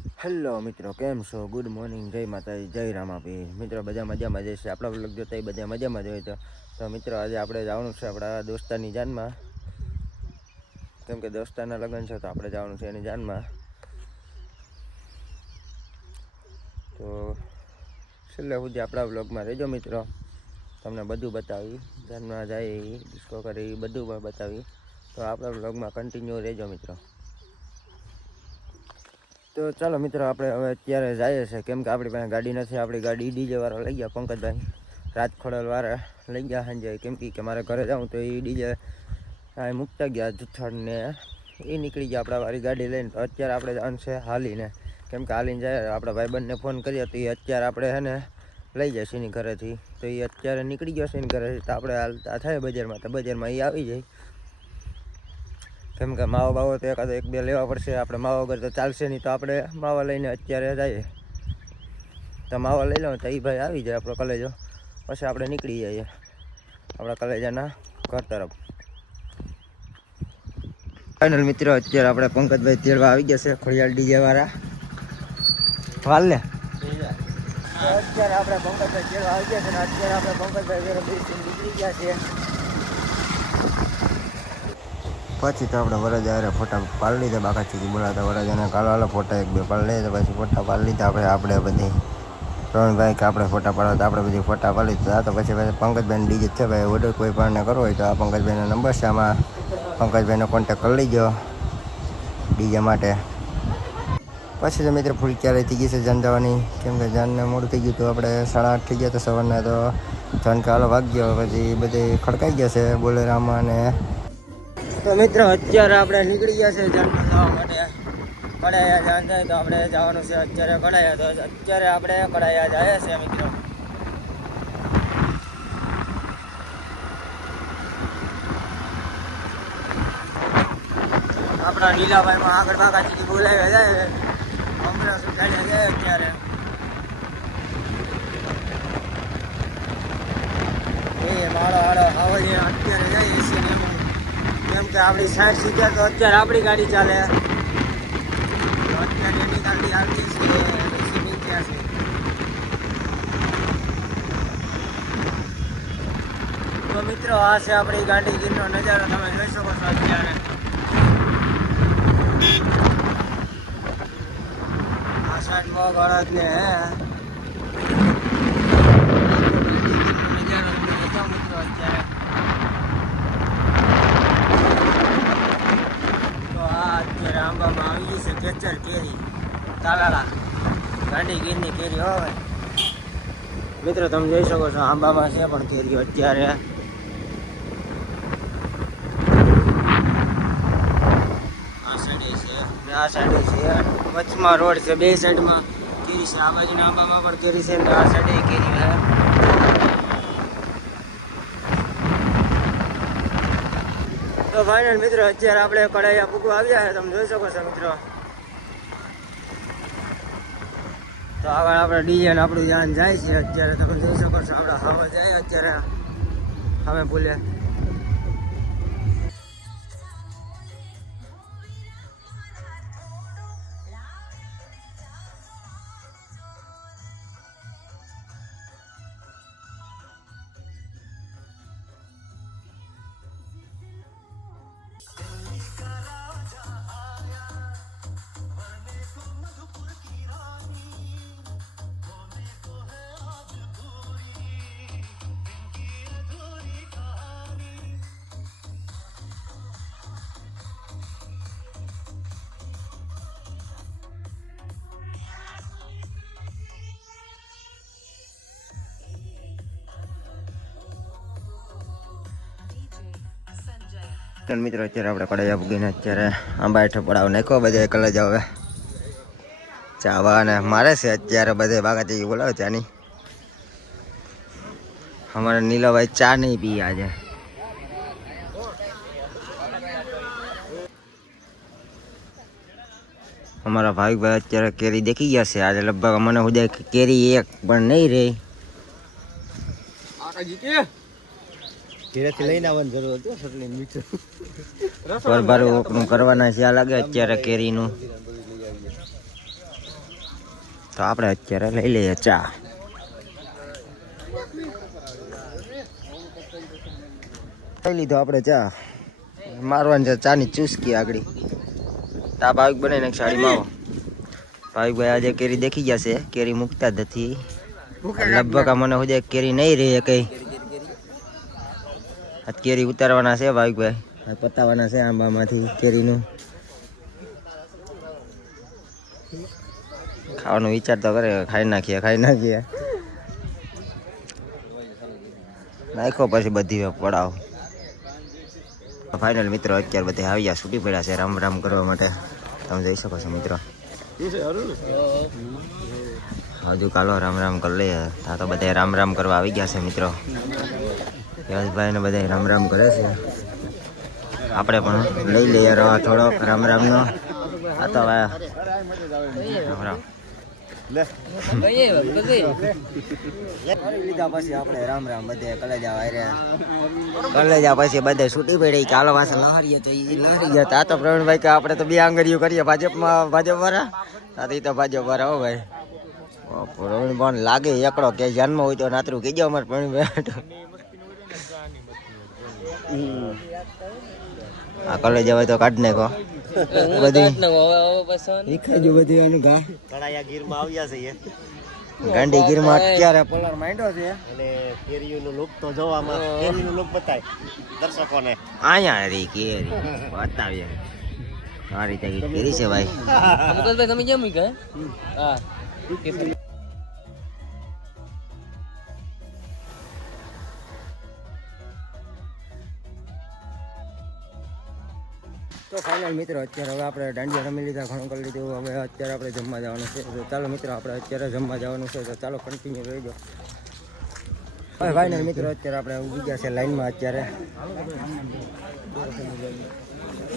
Hello મિત્રો, કેમ છો? ગુડ મોર્નિંગ, જય માતાજી, જય રામાપીર. મિત્રો બધા મજામાં જશે. આપણા વ્લોગ જોતા એ બધા મજામાં જ હોય. તો મિત્રો આજે આપણે જવાનું છે આપણા દોસ્તારની જાનમાં, કેમ કે દોસ્તારના લગ્ન છે તો આપણે જવાનું છે એની જાનમાં. તો છેલ્લે સુધી આપણા વ્લોગમાં રહેજો મિત્રો, તમને બધું બતાવી, જાનમાં જાય ડિસ્કો કરી બધું પણ બતાવી. તો આપણા વ્લોગમાં કન્ટિન્યુ રહેજો મિત્રો. તો ચાલો મિત્રો, આપણે હવે અત્યારે જઈએ છીએ, કેમ કે આપણી પાસે ગાડી નથી. આપણી ગાડી ડીજે વાળા લઈ ગયા, પંકજભાઈ રાજખોડલ વાળા લઈ ગયા સાંજે, કેમ કે મારે ઘરે જાઉં તો એ ડીજે આ મૂકતા ગયા જુથાડને, એ નીકળી ગયા આપણા વાળી ગાડી લઈને. તો અત્યારે આપણે જવાનું છે હાલીને, કેમ કે હાલીને જાય. આપણા ભાઈબંધને ફોન કર્યો તો એ અત્યારે આપણે હે ને લઈ જશે એની ઘરેથી. તો એ અત્યારે નીકળી ગયો છે એની ઘરેથી. તો આપણે હાલતા થાય બજારમાં, તો બજારમાં એ આવી જાય, કેમ કે માવો બાવો તો એકાદો એક બે લેવા પડશે. આપણે માવા વગર તો ચાલશે નહીં. તો આપણે માવા લઈને અત્યારે જઈએ, તો માવા લઈ લઉં તો એ ભાઈ આવી જાય આપણો કલેજો, પછી આપણે નીકળી જઈએ આપણા કલેજાના ઘર તરફ. ફાઇનલ મિત્રો, અત્યારે આપણે પંકજભાઈ તેડવા આવી ગયા છે, ખોડિયાલ ડીજે વાળા વાલ ને. અત્યારે આપણે પંકજભાઈ તેડવા આવી ગયા છે ને અત્યારે આપણે પંકજભાઈ નીકળી ગયા છે. પછી તો આપણે વરજારે ફોટા પાડી લીધા, બાકાથી બોલાતા વરજાને કાઢવા ફોટા એક બે પાડી લીધા. પછી ફોટા પાડી લીધા આપણે બધી રોહનભાઈ કે આપણે ફોટા પાડવા, આપણે બધી ફોટા પાડી લીધા. તો પછી પંકજભાઈને ડીજે છે ભાઈ, ઓર્ડર કોઈ પણ કરવો હોય તો આ પંકજભાઈનો નંબર છે, આમાં પંકજભાઈનો કોન્ટેક કરી લેજો ડીજે માટે. પછી તો મિત્રો ફૂલ ક્યારે થઈ ગઈ છે જાન જવાની, કેમ કે જાનને મોડું થઈ ગયું હતું. આપણે 8:30 થઈ ગયા તો સવારના, તો જાન કાલો વાગ્યો. પછી બધી ખડકાઈ ગયા છે બોલેરામાં ને. તો મિત્રો અત્યારે આપણે નીકળી ગયા છે જાનમાં જવા માટે. કડાયા જાન જાય તો આપણે જવાનું છે અત્યારે કડાયા. તો અત્યારે આપણે કડાયા જાય છે મિત્રો. આપણા નીલાભાઈમાં આગળ બાકાથી બોલાવ્યા જાય, હમણાં સુધાર્યા જાય અત્યારે. એ માળો હાડો હવે અત્યારે જઈએ છીએ, કેમ કે આપણી 60 સીટર તો અત્યારે આપણી ગાડી ચાલે. અત્યારે એની ગાડી આવી છે નીકળ્યા છે. તો મિત્રો આ છે આપણી ગાડી, ગીરનો નજારો તમે જોઈ શકો છો અત્યારે. આ સાઈડ બહુ ગળત ને નજારો તમે જોતા મિત્રો અત્યારે. અત્યારે આંબામાં આવી છે કેચર કેરી, તાલાળા ગાંડી ગીરની કેરી હોય મિત્રો, તમે જોઈ શકો છો. આંબામાં છે પણ કેરીઓ અત્યારે. આ સાઈડે છે વચમાં રોડ છે, બે સાઈડમાં કેરી છે. આ બાજુના આંબામાં પણ કેરી છે, આ સાઈડે કેરી છે. તો ફાઇનલ મિત્રો અત્યારે આપણે કડાયા પૂગવા આવ્યા છે, તમે જોઈ શકો છો મિત્રો. તો આગળ આપણે ડીજે ને આપણું જાન જાય છે અત્યારે, તમે જોઈ શકો છો. આપણે હવે જાય અત્યારે અમે ભૂલે. મિત્રો અત્યારે આપણે કડાયા પૂગીને અત્યારે આંબા હેઠળ પડાવ નાખ્યો બધે કલર જ. હવે ચાવા ને મારે છે અત્યારે બધે બાગાથી બોલાવે ચાની. અમારે નીલાભાઈ ચા નહીં પી આજે. અમારા ભાઈ અત્યારે કેરી દેખી ગયા છે આજે. લગભગ મને સુધી કેરી એક પણ નહીં રહી. ઘરેથી લઈને આવવાની જરૂર હતી સટલી મીઠું પરભારું કરવાના છે આ લાગે અત્યારે કેરીનું. તો આપણે અત્યારે લઈ લઈએ ચા. લઈ લીધો આપણે ચા. મારવાની છે ચાની ચૂસકી આગળ. તા ભાવિક બનાવીને સાડીમાં આવો. ભાવિકભાઈ આજે કેરી દેખી ગયા છે, કેરી મૂકતા જ નથી. લગભગ મને સુધી કેરી નહીં રહી કઈ. આજ કેરી ઉતારવાના છે ભાવિકભાઈ, પતાવવાના છે આંબામાંથી કેરીનું. ખાવાનો વિચાર તો કરે, ખાઈ નાખીએ. નાખો પછી બધી પડાવ. ફાઇનલ મિત્રો અત્યારે બધા આવ્યા, છૂટી પડ્યા છે રામ રામ કરવા માટે. તમે જોઈ શકો છો મિત્રો. હજુ કાલો રામ રામ કરી લઈએ. આ તો બધા રામ રામ કરવા આવી ગયા છે મિત્રો. યશભાઈ ને બધા રામ રામ કરે છે. આપણે પણ લઈ લઈએ થોડોક રામ રામનો. આ તો રામ રામ લીધા પછી આપણે રામ રામ બધે કલેજા પછી બધે છૂટી પડી. ચાલો પાસે લહરીએ તો લહરી ગયા. આ તો પ્રવીણભાઈ કે આપણે તો બે આંગળીઓ કરીએ ભાજપ વાળા. આ તો ભાજપ વાળા હો ભાઈ. પ્રવીણ પણ લાગે એકડો કે જન્મ હોય તો નાતરું કીજો અમારે પ્રવીણભાઈ. આ કલેજા હોય તો કાઢ નાખો બધી. ગાંડી ગીરમાં અત્યારે પોલર માંડ્યો છે અને કેરીનો લુક તો જોવામાં, કેરીનો લુક બતાય દર્શકોને. આયા રી કેરી બતાવીએ. આ રીતે કેરી છે ભાઈ. તમે કેમ કે હા તો ફાઇનલ મિત્રો અત્યારે હવે આપણે દાંડિયા રમી લીધા, ઘણું કરી લીધું. હવે અત્યારે આપણે જમવા જવાનું છે. તો ચાલો મિત્રો આપણે અત્યારે જમવા જવાનું છે. તો ચાલો કન્ટિન્યુ રહેજો. હવે ફાઇનલ મિત્રો અત્યારે આપણે ઊભી ગયા છે લાઈનમાં. અત્યારે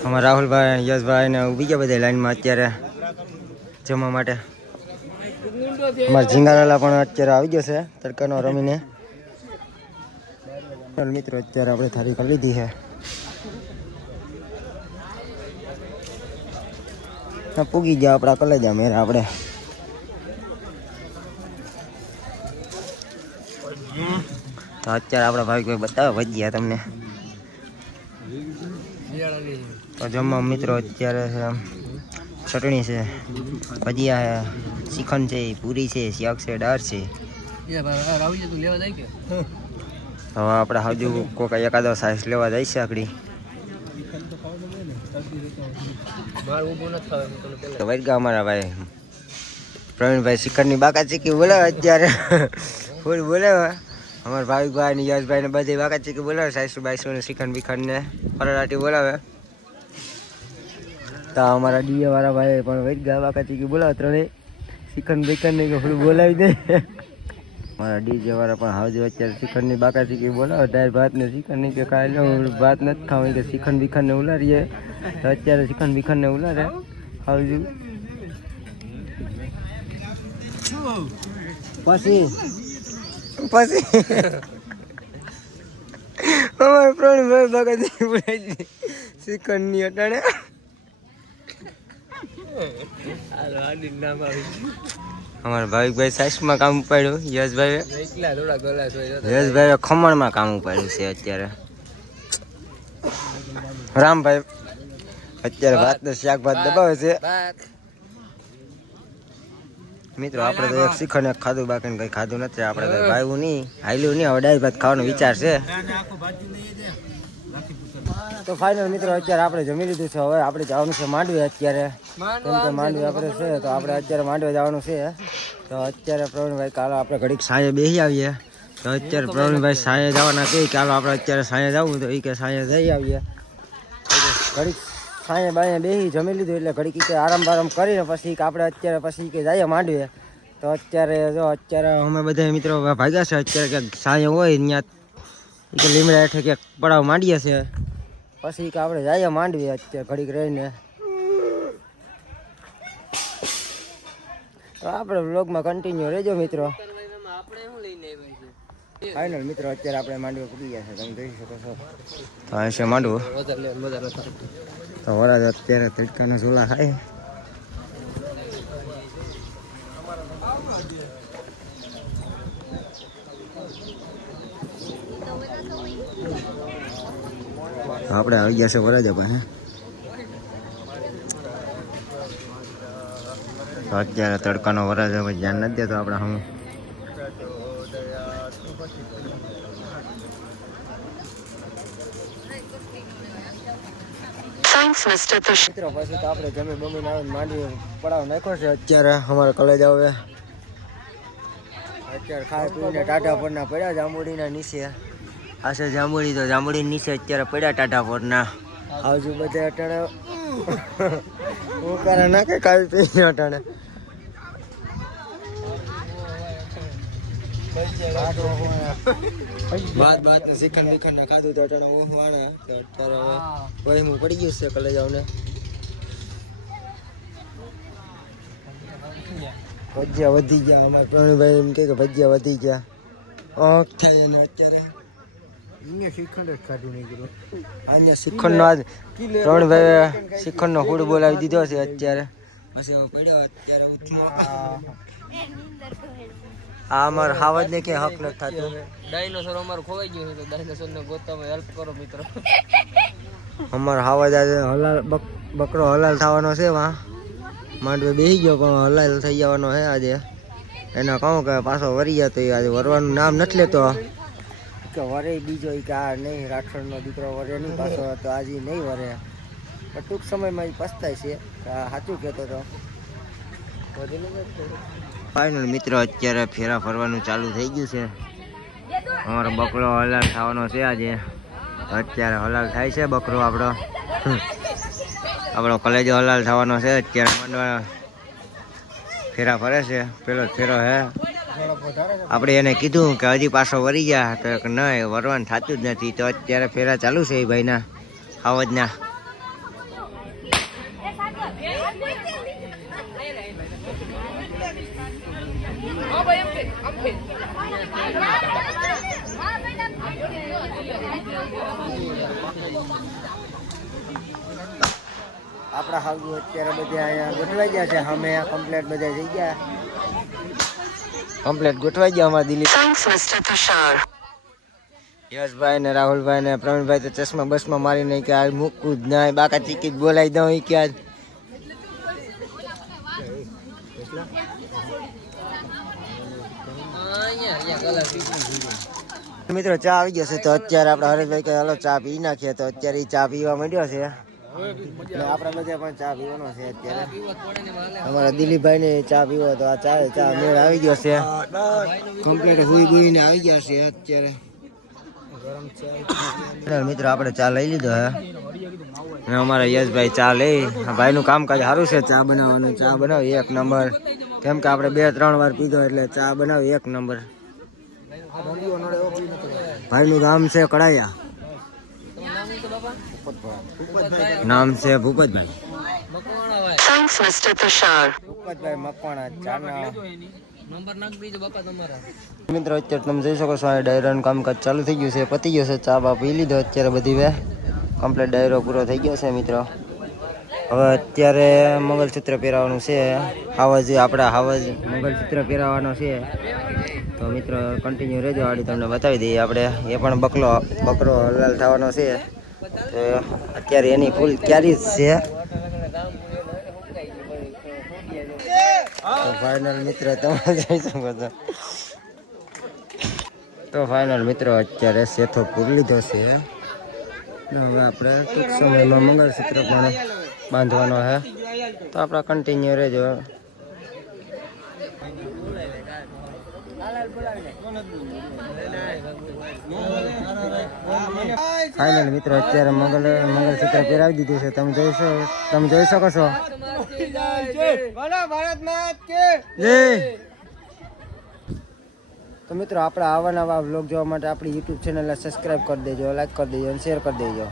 અમારા રાહુલભાઈ, યશભાઈ ને ઊભી ગયા બધા લાઈનમાં અત્યારે જમવા માટે. અમારા ઝીંગાલાલા પણ અત્યારે આવી ગયો છે તડકાનો રમીને. મિત્રો અત્યારે આપણે થાળી કરી લીધી છે. પૂગી ગયા આપણા કલેજા મેરા. આપણે તો અત્યારે આપણા ભાવિકભાઈ બતાવે ભજીયા તમને. તો જમવા મિત્રો અત્યારે ચટણી છે, ભજીયા છે, શ્રીખંડ છે, પૂરી છે, શાક છે, દાળ છે. હવે આપણે હજુ કોઈક એકાદો સાઈઝ લેવા જાય છે આકડી. તો વૈગા અમારા ભાઈ પ્રવીણભાઈ શ્રીખંડની બાકા ચીકી બોલાવે અત્યારે. ફૂલ બોલાવે અમારા ભાવિકભાઈ ને યશભાઈ ને બધી બાકા ચીકી બોલાવે. 22 ને શ્રીખંડ બીખંડ ને ફરાટી બોલાવે. તો અમારા ડીએ વાળા ભાઈ પણ વૈગા બાકા ચીકી બોલાવે. ત્રણેય શ્રીખંડ બીખંડ ને ફૂલ બોલાવી દે. મારા ડીજે વાળા પણ હાવજો અત્યારે શ્રીખંડની બાકા ચીકી બોલાવે. દાળ ભાત ને શ્રીખંડ ની કે ખાઈ લો, ભાત નથી ખાવા કે શ્રીખંડ બીખંડ ને ઉલારીએ. તો અત્યારે શ્રીખંડ બીખંડ ને ઉલારે હાવજુ. પછી અમારે પ્રવીણભાઈ બાકા ચીકી બોલાવી શ્રીખંડ ની અટાણે. અમારા ભાવિકભાઈ સાઈસમાં કામ ઉપાડ્યું. યશભાઈ ખમણમાં કામ ઉપાડ્યું છે અત્યારે. રામભાઈ અત્યારે ભાત ને શાક ભાત દબાવે છે મિત્રો. આપણે તો એક શ્રીખંડ એક ખાધું, બાકી કઈ ખાધું નથી. આપણે કઈ ભાવ્યું નહીં, હાલ્યું નહીં. હવે દાળ ભાત ખાવાનો વિચાર છે. તો ફાઇનલ મિત્રો અત્યારે આપણે જમી લીધું છે. હવે આપણે જવાનું છે માંડવી. અત્યારે કેમ કે માંડવી આપણે છે તો આપણે અત્યારે માંડવી જવાનું છે. તો અત્યારે પ્રવીણભાઈ કાલો આપણે ઘડીક સાંજે બેસી આવીએ. તો અત્યારે પ્રવીણભાઈ સાંજે જવાના કહે ચાલો આપણે અત્યારે સાંજે જવું. તો એ કે સાંજે જઈ આવીએ. ઘડીક સાંજે બાંજે બેસી જમી લીધું એટલે ઘડીક કે આરામ બારામ કરીને પછી આપણે અત્યારે પછી કે જઈએ માંડવીએ. તો અત્યારે જો અત્યારે અમે બધા મિત્રો ભાગ્યા છે. અત્યારે ક્યાંક સાંજે હોય ત્યાં કે લીમડા હેઠે ક્યાંક પડાવ માંડીએ છે. પછી કે આપણે જઈએ માંડવીએ અત્યારે ઘડીક રહીને. તો આપણે વ્લોગમાં કન્ટિન્યુ રહેજો મિત્રો. ફાઇનલ મિત્રો અત્યારે આપણે માંડવી પૂરી ગયા છે, તમે જોઈ શકો છો. તો આ છે માંડવું. તો વરાજ અત્યારે તડકાના ઝોલા ખાય. આપણે આવી ગયા છે વરાજા પાસે. તો અત્યારે તડકાનો વરાજા ધ્યાન નથી દેતો આપણે હું. મિત્રો પછી તો આપણે જમી બમીને આવીને માંડી પડાવ નાખ્યો છે. અત્યારે અમારે કોલેજ આવે અત્યારે ખાઈ પીને ટાટા પરના પડ્યા જાંબુડીના નીચે. આ છે જાંબુડી, તો જાંબુડી નીચે અત્યારે પડ્યા ટાટા પરના. આવજુ બધા અટાણે હું કરે નાખે ખાઈ પીને અટાણે. બાદ શીખંડ વિખંડ ના ખાધું તો અટાણે ઓહવાના. તો અત્યારે હવે હું પડી ગયું છે કોલેજ આવને. ભજીયા વધી ગયા અમારે પ્રવીણભાઈ એમ કે ભજીયા વધી ગયા થાય. અને અત્યારે શ્રીખંડ જ ખાધું નહીં કીધું. અહીંયા શ્રીખંડનો આજ પ્રવીણભાઈ શ્રીખંડનો ફૂડ બોલાવી દીધો છે અત્યારે. પછી પડ્યો અત્યારે ઉઠ્યો. આ અમારે હાવજ ને કે હક નથી થતું. ડાયનોસોર અમારું ખોવાઈ ગયું છે, તો ડાયનોસોર ને ગોતવામાં હેલ્પ કરો મિત્રો. અમારો હાવજ આજે હલાલ બકરો હલાલ થવાનો છે. વાં માંડવે બેસી ગયો પણ હલાલ થઈ જવાનો છે આજે. એને કહું કે પાછો વરી ગયા તો આજે વરવાનું નામ નથી લેતો કે વરે બીજો કે આ નહીં રાઠોડનો દીકરો વરે નહીં પાછો, તો આજે નહીં વરે. પણ ટૂંક સમયમાં એ પસ્તાય છે. સાચું કહેતો તો ફાઇનલ મિત્રો અત્યારે ફેરા ફરવાનું ચાલુ થઈ ગયું છે. અમારો બકરો હલાલ થવાનો છે આજે. અત્યારે હલાલ થાય છે બકરો આપણો. આપણો કોલેજ હલાલ થવાનો છે અત્યારે. માંડવા ફેરા ફરે છે. પેલો ફેરો હે. આપણે એને કીધું કે હજી પાછો વરી ગયા, તો નહીં વરવાનું થતું જ નથી. તો અત્યારે ફેરા ચાલુ છે એ ભાઈના આવજના. આપણા હાઉસ અત્યારે બધા અહીંયા ગોઠવાઈ ગયા છે. અમે કમ્પ્લેટ બધા જઈ ગયા, કમ્પ્લેટ ગોઠવાઈ ગયા અમારા દિલ્હી. યશભાઈ ને રાહુલભાઈ ને પ્રવીણભાઈ તો ચશ્મા બસમાં મારી નહીં કે આ મૂકવું જ નહીં, બાકા ટિકિટ બોલાવી દઉં કે આજ. મિત્રો ચા આવી ગયો છે. તો અત્યારે આપણા હરેશભાઈ કહે હાલો ચા પી નાખીએ. તો અત્યારે ચા પીવા માંડ્યો છે. આપણા બધા પણ ચા પીવાનો છે અત્યારે. અમારા દિલીપભાઈ ને ચા પીવો તો આ ચા મેળ આવી ગયો છે. કમ્પ્લીટ હુઈ ગુઈને આવી ગયા છે અત્યારે. મિત્રો આપણે ચા લઈ લીધો હે. અમારા યશભાઈ ચા લઈ. ભાઈ નું કામકાજ સારું છે ચા બનાવવાનું. ચા બનાવી એક નંબર. કેમ કે આપણે 2-3 વાર પીધો એટલે ચા બનાવી એક નંબર. ભાઈ નું નામ છે કડાયા. નામ છે ભૂપતભાઈ. ભૂપતભાઈ મકવાણા ચાના. મિત્રો અત્યારે તમે જોઈ શકો છો આ ડાયરાનું કામકાજ ચાલુ થઈ ગયું છે. પતી ગયો છે. ચા બા પી લીધો અત્યારે બધી વે કમ્પ્લીટ ડાયરો પૂરો થઈ ગયો છે મિત્રો. હવે અત્યારે મંગલસૂત્ર પહેરાવાનું છે. હાવજ આપણા હાવજ મંગલસૂત્ર પહેરાવાનો છે. તો મિત્રો કન્ટિન્યુ રહેજો, આડી તમને બતાવી દઈએ. આપણે એ પણ બકરો હલાલ થવાનો છે. તો અત્યારે એની ફૂલ ક્યારી જ છે. તો ફાઇનલ મિત્ર તમે જઈ શકો છો. તો ફાઇનલ મિત્રો અત્યારે સેથો પૂરી લીધો છે. હવે આપણે ટૂંક સમયમાં મંગળસૂત્ર પણ બાંધવાનો છે. તો આપણે કન્ટિન્યુ રહેજો. ફાઇનલ મિત્રો અત્યારે મંગલસૂત્ર પહેરાવી દીધું છે. તમે જોઈ શકો છો. તો મિત્રો આપણે આવા નવા વ્લોગ જોવા માટે આપણી યુટ્યુબ ચેનલને સબસ્ક્રાઈબ કરી દેજો, લાઈક કરી દેજો અને શેર કરી દેજો.